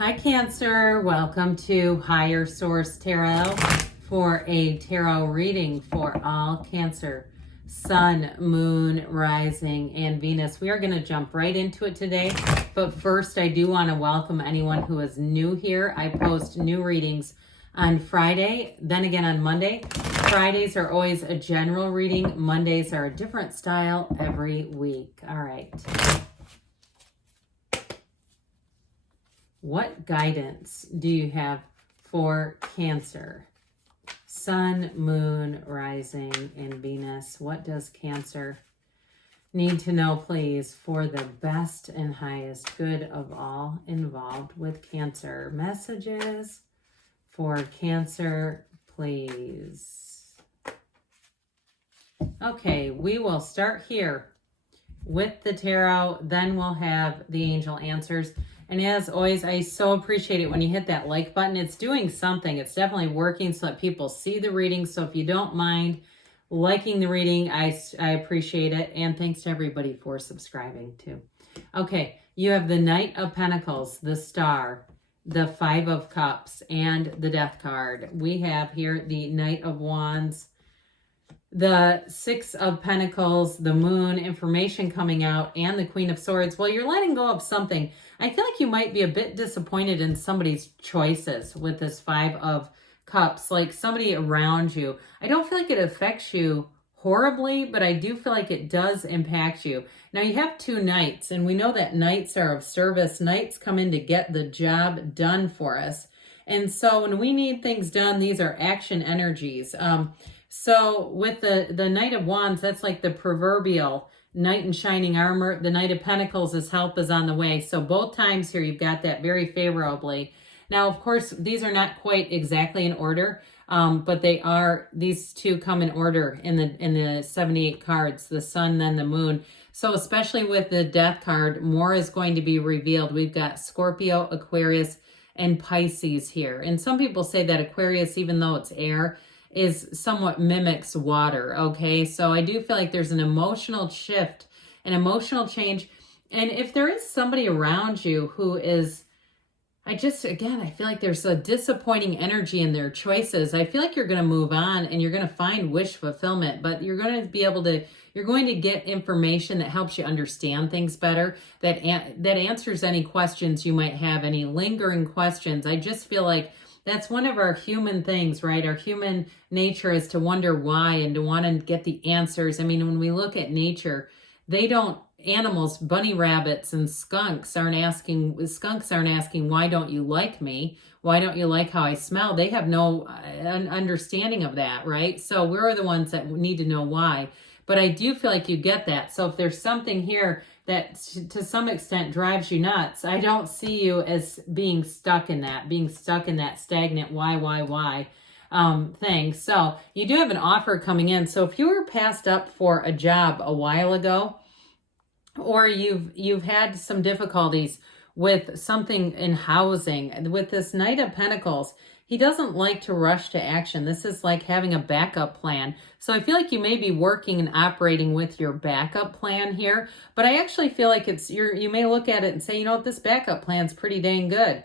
Hi Cancer, welcome to Higher Source Tarot for a tarot reading for all Cancer, Sun, Moon, Rising, and Venus. We are going to jump right into it today, but first I do want to welcome anyone who is new here. I post new readings on Friday, then again on Monday. Fridays are always a general reading. Mondays are a different style every week. All right. What guidance do you have for Cancer? Sun, Moon, Rising, and Venus. What does Cancer need to know, please, for the best and highest good of all involved with Cancer? Messages for Cancer, please. Okay, we will start here with the tarot, then we'll have the angel answers. And as always, I so appreciate it when you hit that like button. It's doing something. It's definitely working so that people see the reading. So if you don't mind liking the reading, I appreciate it. And thanks to everybody for subscribing too. Okay, you have the Knight of Pentacles, the Star, the Five of Cups, and the Death card. We have here the Knight of Wands, the Six of Pentacles, the Moon, information coming out, and the Queen of Swords. Well, you're letting go of something. I feel like you might be a bit disappointed in somebody's choices with this Five of Cups, like somebody around you. I don't feel like it affects you horribly, but I do feel like it does impact you. Now, you have two knights, and we know that knights are of service. Knights come in to get the job done for us. And so when we need things done, these are action energies. So with the Knight of Wands, that's like the proverbial knight in shining armor. The Knight of Pentacles, his help is on the way. So both times here, you've got that very favorably. Now, of course, these are not quite exactly in order, but they are, these two come in order in the 78 cards, the Sun, then the Moon. So especially with the Death card, more is going to be revealed. We've got Scorpio, Aquarius, and Pisces here. And some people say that Aquarius, even though it's air, is somewhat mimics water, okay? So I do feel like there's an emotional shift, an emotional change. And if there is somebody around you who is, again, I feel like there's a disappointing energy in their choices. I feel like you're going to move on and you're going to find wish fulfillment, but you're going to be able to, you're going to get information that helps you understand things better, that answers any questions you might have, any lingering questions. I just feel like that's one of our human things, right? Our human nature is to wonder why and to want to get the answers. I mean, when we look at nature, animals, bunny rabbits and skunks aren't asking, why don't you like me? Why don't you like how I smell? They have no understanding of that, right? So we're the ones that need to know why. But I do feel like you get that. So if there's something here that to some extent drives you nuts, I don't see you as being stuck in that stagnant why thing. So you do have an offer coming in. So if you were passed up for a job a while ago, or you've had some difficulties with something in housing, with this Knight of Pentacles, he doesn't like to rush to action. This is like having a backup plan. So I feel like you may be working and operating with your backup plan here, but I actually feel like you may look at it and say, you know what, this backup plan's pretty dang good.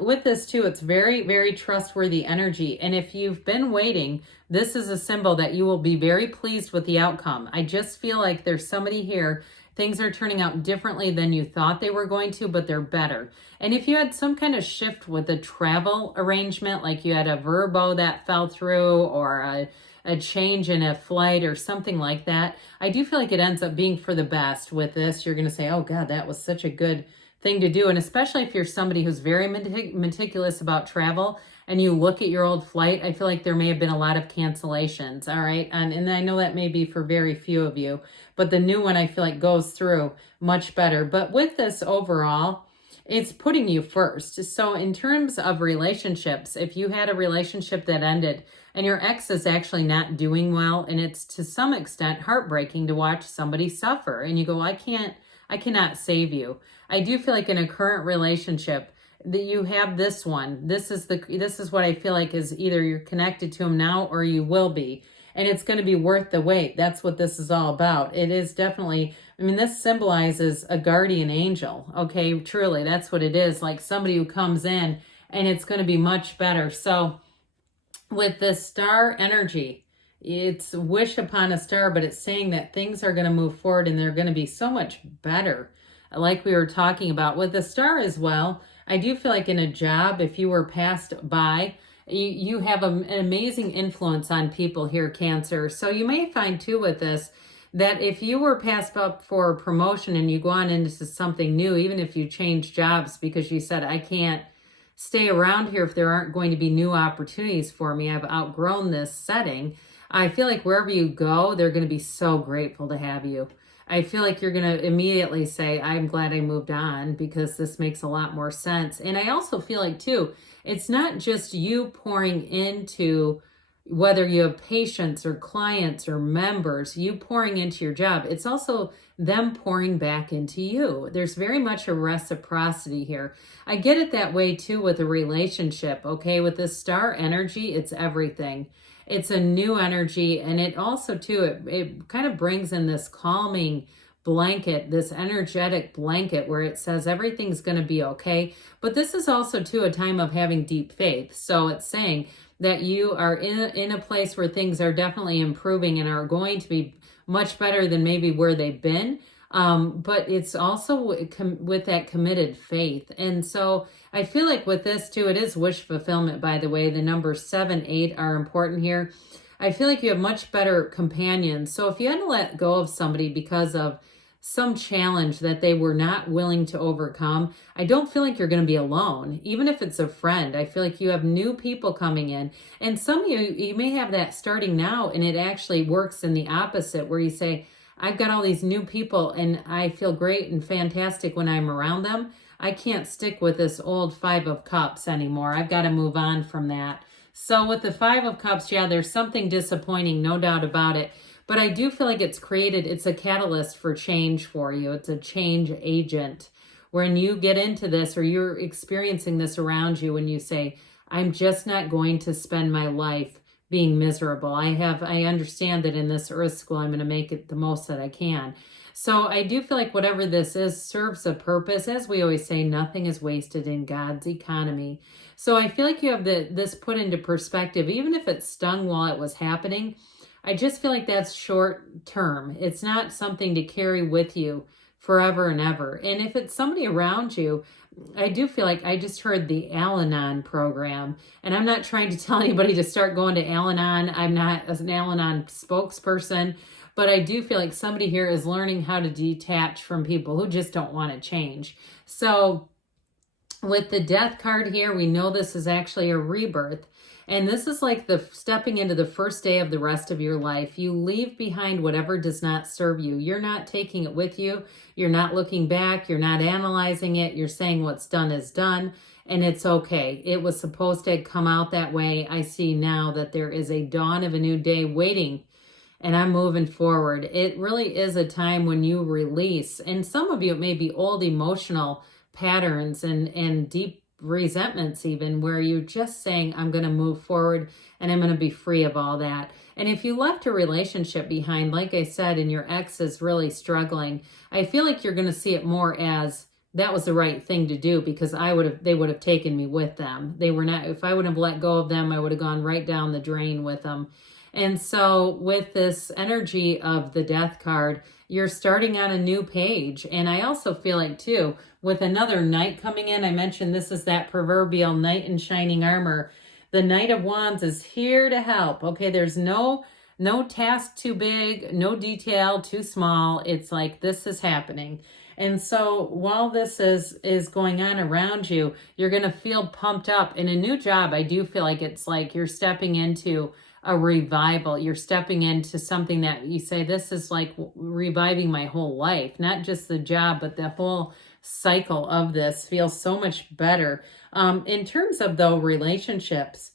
With this too, it's very, very trustworthy energy. And if you've been waiting, this is a symbol that you will be very pleased with the outcome. I just feel like there's somebody here. Things are turning out differently than you thought they were going to, but they're better. And if you had some kind of shift with a travel arrangement, like you had a verbo that fell through or a change in a flight or something like that, I do feel like it ends up being for the best with this. You're going to say, oh God, that was such a good thing to do. And especially if you're somebody who's very meticulous about travel and you look at your old flight, I feel like there may have been a lot of cancellations, all right? And I know that may be for very few of you, but the new one I feel like goes through much better. But with this overall, it's putting you first. So in terms of relationships, if you had a relationship that ended and your ex is actually not doing well, and it's to some extent heartbreaking to watch somebody suffer, and you go, I cannot save you. I do feel like in a current relationship that you have this one. This is what I feel like is either you're connected to him now or you will be. And it's going to be worth the wait. That's what this is all about. It is definitely I mean, this symbolizes a guardian angel. Okay, truly, that's what it is. Like somebody who comes in and it's going to be much better. So with this star energy, it's wish upon a star, but it's saying that things are going to move forward and they're going to be so much better. Like we were talking about with the star as well, I do feel like in a job, if you were passed by, you have an amazing influence on people here, Cancer. So you may find too with this that if you were passed up for a promotion and you go on into something new, even if you change jobs because you said, I can't stay around here if there aren't going to be new opportunities for me, I've outgrown this setting, I feel like wherever you go, they're going to be so grateful to have you. I feel like you're going to immediately say, I'm glad I moved on because this makes a lot more sense. And I also feel like, too, it's not just you pouring into whether you have patients or clients or members, you pouring into your job. It's also them pouring back into you. There's very much a reciprocity here. I get it that way, too, with a relationship. Okay, with this star energy, it's everything. It's a new energy, and it also, too, it kind of brings in this calming blanket, this energetic blanket where it says everything's going to be okay. But this is also, too, a time of having deep faith. So it's saying that you are in a place where things are definitely improving and are going to be much better than maybe where they've been. But it's also with that committed faith. And so I feel like with this too, it is wish fulfillment, by the way. The numbers 7, 8 are important here. I feel like you have much better companions. So if you had to let go of somebody because of some challenge that they were not willing to overcome, I don't feel like you're going to be alone. Even if it's a friend, I feel like you have new people coming in. And some of you may have that starting now, and it actually works in the opposite, where you say, I've got all these new people and I feel great and fantastic when I'm around them. I can't stick with this old 5 of Cups anymore. I've got to move on from that. So with the 5 of Cups, yeah, there's something disappointing, no doubt about it. But I do feel like it's a catalyst for change for you. It's a change agent. When you get into this or you're experiencing this around you, when you say, I'm just not going to spend my life being miserable. I understand that in this earth school, I'm going to make it the most that I can. So I do feel like whatever this is serves a purpose. As we always say, nothing is wasted in God's economy. So I feel like you have this put into perspective, even if it stung while it was happening. I just feel like that's short term. It's not something to carry with you forever and ever. And if it's somebody around you, I do feel like I just heard the Al-Anon program. And I'm not trying to tell anybody to start going to Al-Anon. I'm not an Al-Anon spokesperson. But I do feel like somebody here is learning how to detach from people who just don't want to change. So with the Death card here, we know this is actually a rebirth. And this is like the stepping into the first day of the rest of your life. You leave behind whatever does not serve you. You're not taking it with you. You're not looking back. You're not analyzing it. You're saying what's done is done. And it's okay. It was supposed to come out that way. I see now that there is a dawn of a new day waiting. And I'm moving forward. It really is a time when you release. And some of you, it may be old emotional patterns and deep resentments even, where you're just saying, I'm going to move forward and I'm going to be free of all that. And if you left a relationship behind, like I said, and your ex is really struggling, I feel like you're going to see it more as that was the right thing to do, because they would have taken me with them. They were not, if I would have let go of them, I would have gone right down the drain with them. And so with this energy of the Death card, you're starting on a new page. And I also feel like too, with another Knight coming in, I mentioned this is that proverbial knight in shining armor. The Knight of Wands is here to help. Okay, there's no task too big, no detail too small. It's like this is happening. And so while this is going on around you, you're going to feel pumped up. In a new job, I do feel like it's like you're stepping into a revival. You're stepping into something that you say, this is like reviving my whole life, not just the job, but the whole cycle of this feels so much better. In terms of though relationships,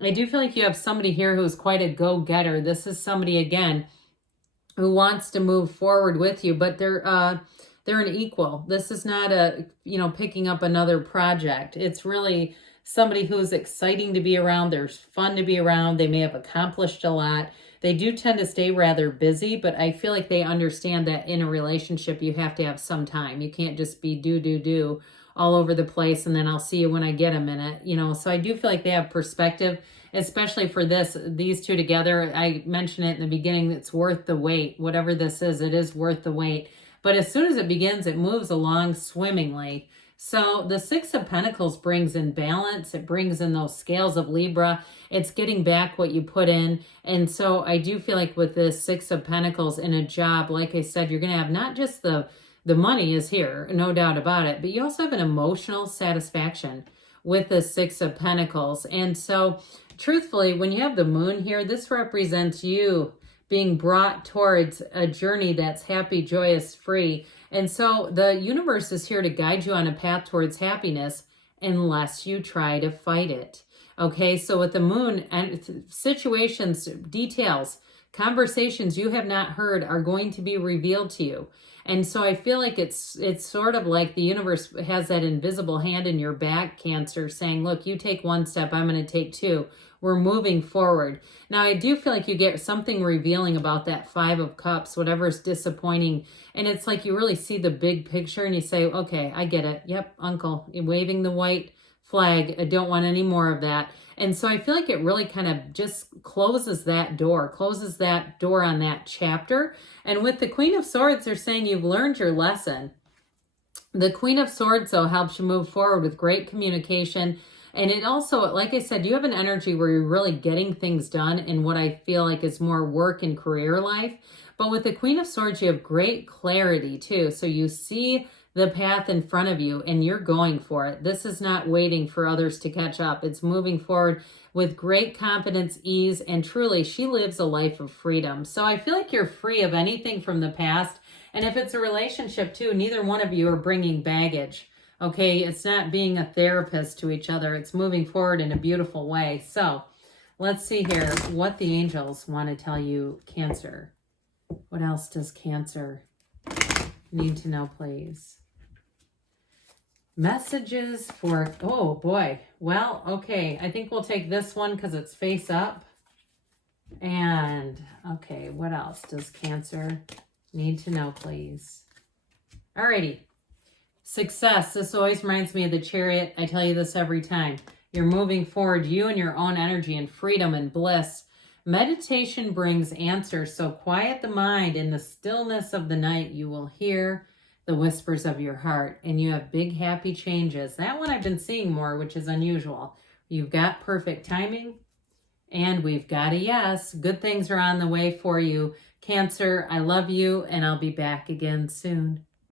I do feel like you have somebody here who's quite a go-getter. This is somebody again who wants to move forward with you, but they're an equal. This is not picking up another project. It's really somebody who's exciting to be around. There's fun to be around. They may have accomplished a lot. They do tend to stay rather busy, but I feel like they understand that in a relationship, you have to have some time. You can't just be do all over the place and then I'll see you when I get a minute, you know. So I do feel like they have perspective, especially for these two together. I mentioned it in the beginning, it's worth the wait. Whatever this is, it is worth the wait. But as soon as it begins, it moves along swimmingly. So the Six of Pentacles brings in balance. It brings in those scales of Libra. It's getting back what you put in. And so I do feel like with this Six of Pentacles in a job, like I said, you're going to have not just the money is here, no doubt about it, but you also have an emotional satisfaction with the Six of Pentacles. And so truthfully, when you have the moon here, this represents you being brought towards a journey that's happy, joyous, free. And so the universe is here to guide you on a path towards happiness unless you try to fight it. Okay, so with the moon, and situations, details, conversations you have not heard are going to be revealed to you. And so I feel like it's sort of like the universe has that invisible hand in your back, Cancer, saying, look, you take one step, I'm going to take two. We're moving forward. Now, I do feel like you get something revealing about that Five of Cups, whatever's disappointing. And it's like you really see the big picture and you say, okay, I get it. Yep, uncle, you're waving the white flag. I don't want any more of that. And so I feel like it really kind of just closes that door on that chapter. And with the Queen of Swords, they're saying you've learned your lesson. The Queen of Swords, though, helps you move forward with great communication. And it also, like I said, you have an energy where you're really getting things done in what I feel like is more work and career life. But with the Queen of Swords, you have great clarity too. So you see the path in front of you and you're going for it. This is not waiting for others to catch up. It's moving forward with great confidence, ease, and truly she lives a life of freedom. So I feel like you're free of anything from the past. And if it's a relationship too, neither one of you are bringing baggage. Okay, it's not being a therapist to each other. It's moving forward in a beautiful way. So let's see here what the angels want to tell you, Cancer. What else does Cancer need to know, please? Messages for, oh boy. Well, okay. I think we'll take this one because it's face up. And, okay, what else does Cancer need to know, please? Alrighty. Success. This always reminds me of the Chariot. I tell you this every time. You're moving forward, you and your own energy and freedom and bliss. Meditation brings answers, so quiet the mind. In the stillness of the night, you will hear the whispers of your heart, and you have big, happy changes. That one I've been seeing more, which is unusual. You've got perfect timing, and we've got a yes. Good things are on the way for you. Cancer, I love you, and I'll be back again soon.